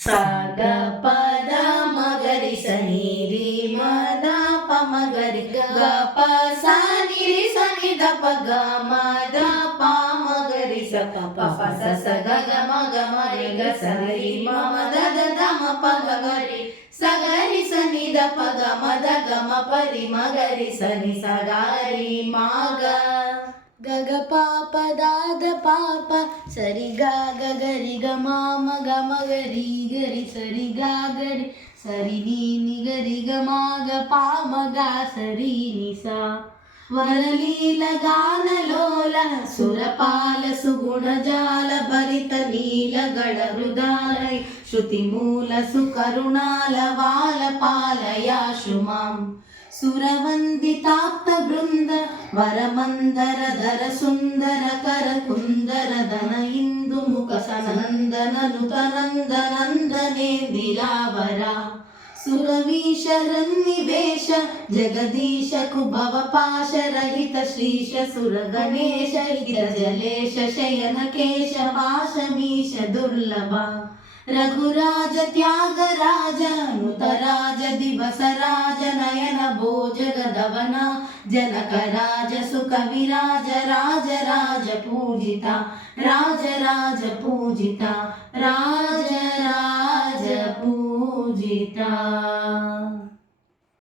సాగ పద మగరి సని రి మద ప మగరి గ ప స ని రి స ని ద ప గ మ ద ప మగరి స ప ప స స గ గ మ గ మ రి గ స రి మ మ ద ద ద మ ప గ గ రి స గ రి స ని ద ప గ మ ద గ మ ప రి మ గ రి స ని స గ రి మ గ గ గ ప ప ద ద ప ప సరి గ గ గ రి గ మ మ గ మ గ రి గ రి సరి గ గ రి సరి ని ని గ రి గ మ గ ప మ గ సరి ని స వరలీల గానలోల సురపాల సుగుణజాల భరిత నీల గళ హృదాలయ శృతి మూల సుకరుణాల వాల పాలయాశుమాం సురవందితాప్త బృంద వరమందర ధర సుందర కర కుందర ధన ఇందు ముఖ సనందన నుతనందనందనే దిలావరా సురవీశ రన్నివేశ జగదీశ కుభవ పాశ రహిత శ్రీశ సుర గణేశ హిత జలేశ శయన కేశ పాశమీశ దుర్లభ రఘురాజ త్యాగరాజ నుతరాజ దివస రాజ నయన భోజ గదవన జనక రాజ సుఖ విరాజ రాజ రాజ పూజిత రాజ రాజ పూజిత రాజ రాజ పూజిత